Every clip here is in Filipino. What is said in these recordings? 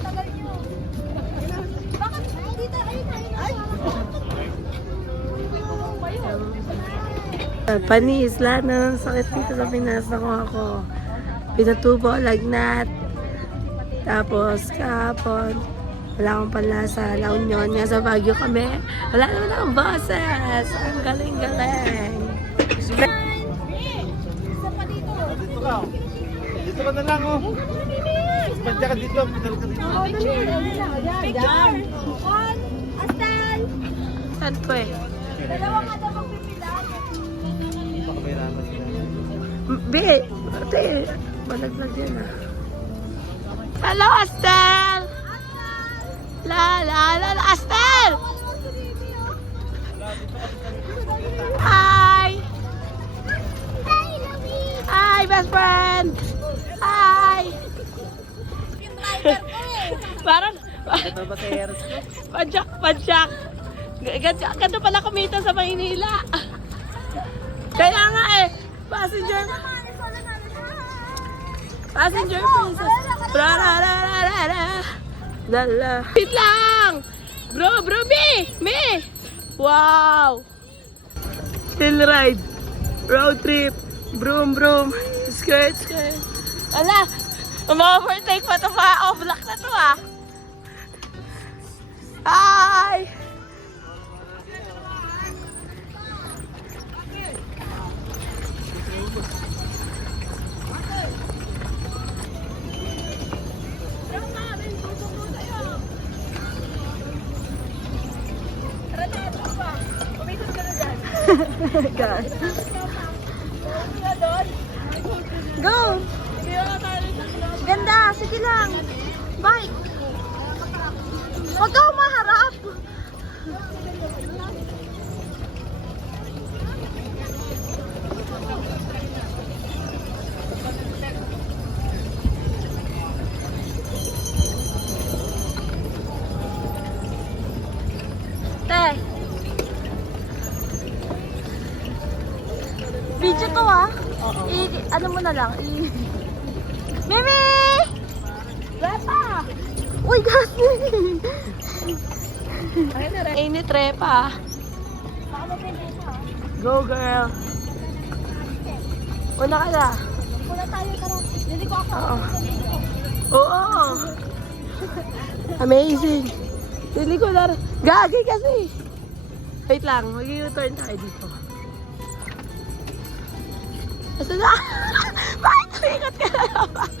tagal nyo. Bakit? Dito, ay. Panis, lahat na ng sakit dito sa Pinas. Nakuha ko. Pinatubo, lagnat. Tapos, kahapon, wala akong panlasa. La Union, nga sa Baguio kami. Wala naman akong boses. Ang galing-galing. Isa pa dito. Dito ka. Dito ka na lang, oh. Badya ka dito. Pinal ka dito. Oo, dali. Yan. On. Astal. Saan ko eh? Dalawa nga daw magpipilan. Baka may ramas na. Be, ate, malaglag yan ah. Hello, Astel! La, Astel! Hi! Hi, best friend! Hi! Parang, Ito ba sa Eros ko? padyak. Ganito pala kumita sa Maynila. Kaya nga eh, passenger princess. Lala. Wait lang! Bro, me! Wow! Hill ride. Road trip. Broom. Skirt. Ala! Ma-overtake pa ito pa. Oh, black na to ah. Hi! God. Go! Ganda! Sige lang! Bike! Huwag ka umaharap! Te! Video to ah. Ano mo na lang. Mimi! Repa! Uy, gasi! Init repa. Go girl! Una ka na. Pula tayo, tara. Hindi ko ako. Oo. Amazing. Hindi ko na. Gagi kasi. Wait lang. Mag-u-turn tayo dito. Asa na? Bakit nag-ingat ka na naman?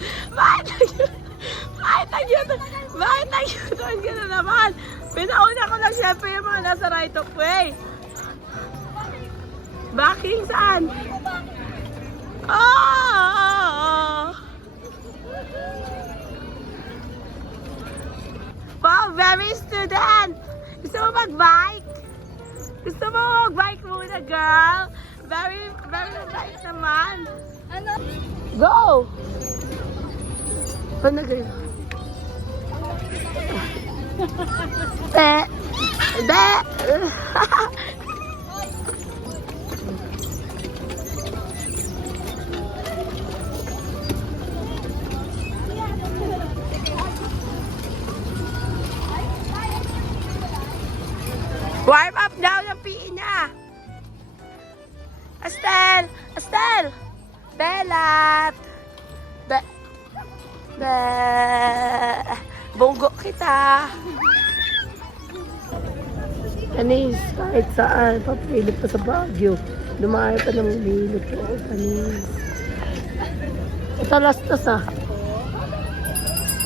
Bakit nag-u-turn ka na naman? Pinauna ko na siyempre yung mga nasa right of way. Backing saan? Oh! Wow, very student! Gusto mo mag-bike? Gusto mo mag-bike muna, girl? Very nice naman. Ano? Go! Paano kayo? Be! Warm up daw yung PE niya. Astel! Belat! Bonggo kita. Anis, kahit saan, papilip pa sa Baguio. Lumayo pa ng bilip ko. Anis. Ito lastas ah.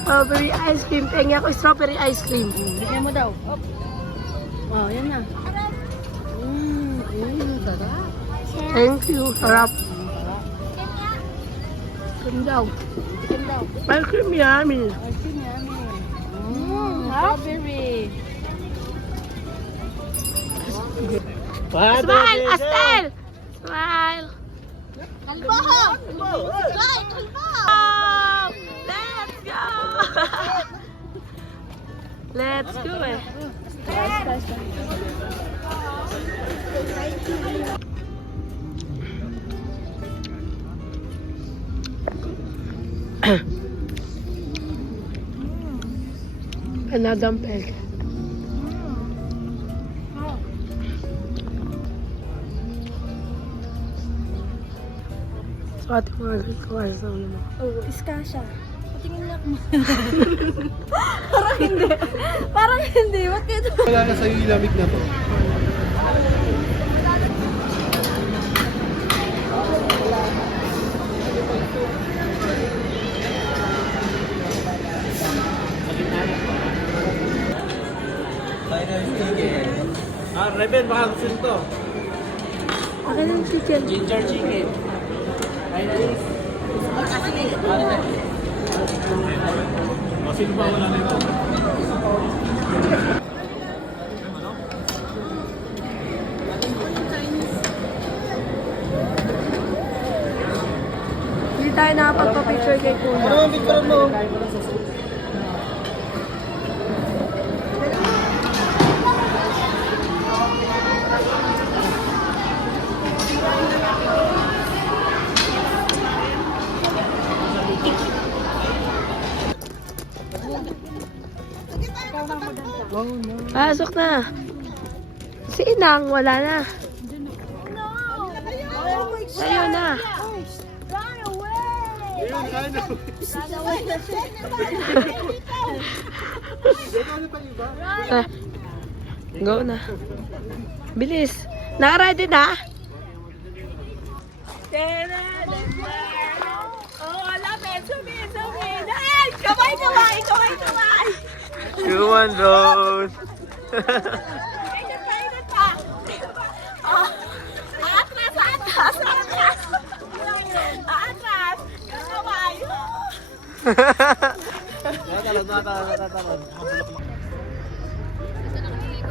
Strawberry ice cream. Pengi ako strawberry ice cream. Bigyan mo daw. Oh, yan na. Sarap. Thank you. Sarap. Daw. Ice cream yummy. Strawberry. Smile, Astel! Smile. Kalbo! Kalbo! Oh, let's go! Let's go eh. Another peg. So, ate Margaret, kuha sa ulo mo. Oh, iska siya. Patingin lang mo. Parang hindi. Parang hindi. Ba't ito? Wala na sa'yo yung lamig na to. Rebel, baka gusto nito. Akin ang chicken. Ginger chicken. Sino ba wala na ito? Hindi tayo nakapagpa-picture kay Kuya. Ano ang picture mo? Pasok na. Si Inang, wala na. Tayo na. Ah, go na. Bilis. Naka-ready na? You want those?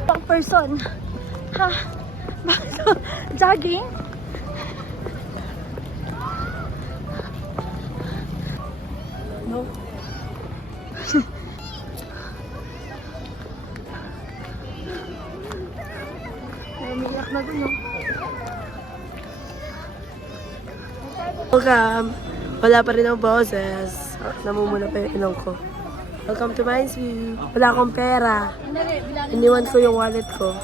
Pang person. Ha? Bakit? Jogging? No. Umiyak na dun, no? Welcome. Wala pa rin ang boses. Namumula pa yung ilong ko. Welcome to my view. Wala akong pera. Iniwan ko yung wallet ko.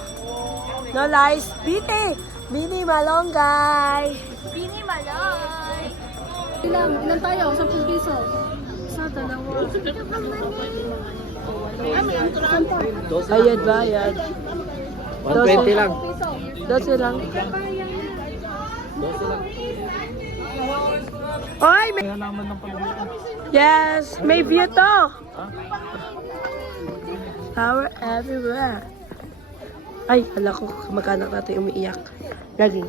No lies. Bini! Bini Malonggay! Bini Maloy! Ilan tayo? 10 piso. Sa dalawa. Bayad, bayad. 120 lang. 12 lang. Oy! May... Yes! May view to! Power everywhere. Ay, ala ko, kamag-anak natin umiiyak. Laging.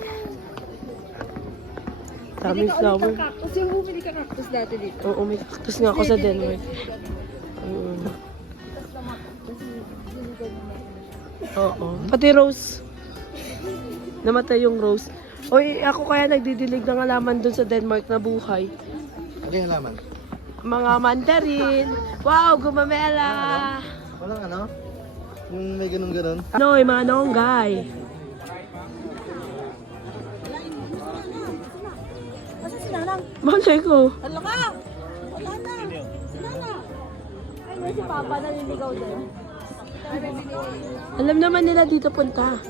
Daming flower. Kasi bumili ka cactus dati dito. Oo, may cactus nga ako sa Denmark. Oo. Pati rose. Namatay yung rose. Oy, ako kaya nagdidilig ng halaman dun sa Denmark na buhay. Ano yung halaman? Mga mandarin. Wow, gumamela. Walang ano? Yung may ganun-ganun. No, yung mga nonggay. Kasi sinanang. Malay ko. Hala ka! Wala na! Sinana! Ay, may si Papa naliligaw din. Alam naman nila dito punta.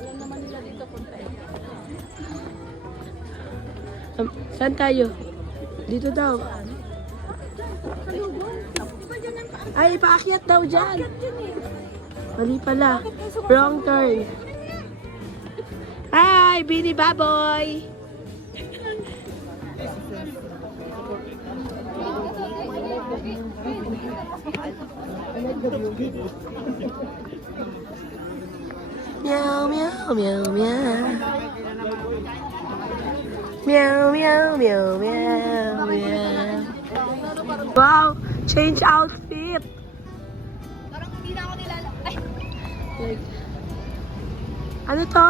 Saan tayo? Dito daw. Ay, paakyat daw dyan. Mali pala. Wrong turn. Hi, Bini Baboy! Meow, meow, meow, meow. Meow, meow, meow, meow, meow. Wow, change outfit. Parang hindi na ako nilala. Ay! Like, ano to?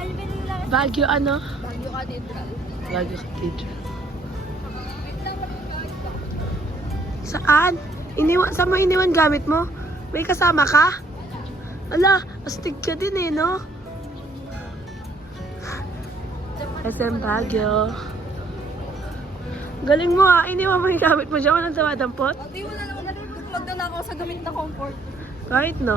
Alvin lang. Baguio ano? Baguio Cathedral. Baguio Cathedral. Saan? Saan mo iniwan gamit mo? May kasama ka? Ala, astig ka din eh, no? SM Baguio. Galing mo ah, iniwan mo yung gamit mo dyan, walang samadampot. Hindi mo na naman nalulog na ako sa gamit na comfort. Kahit no.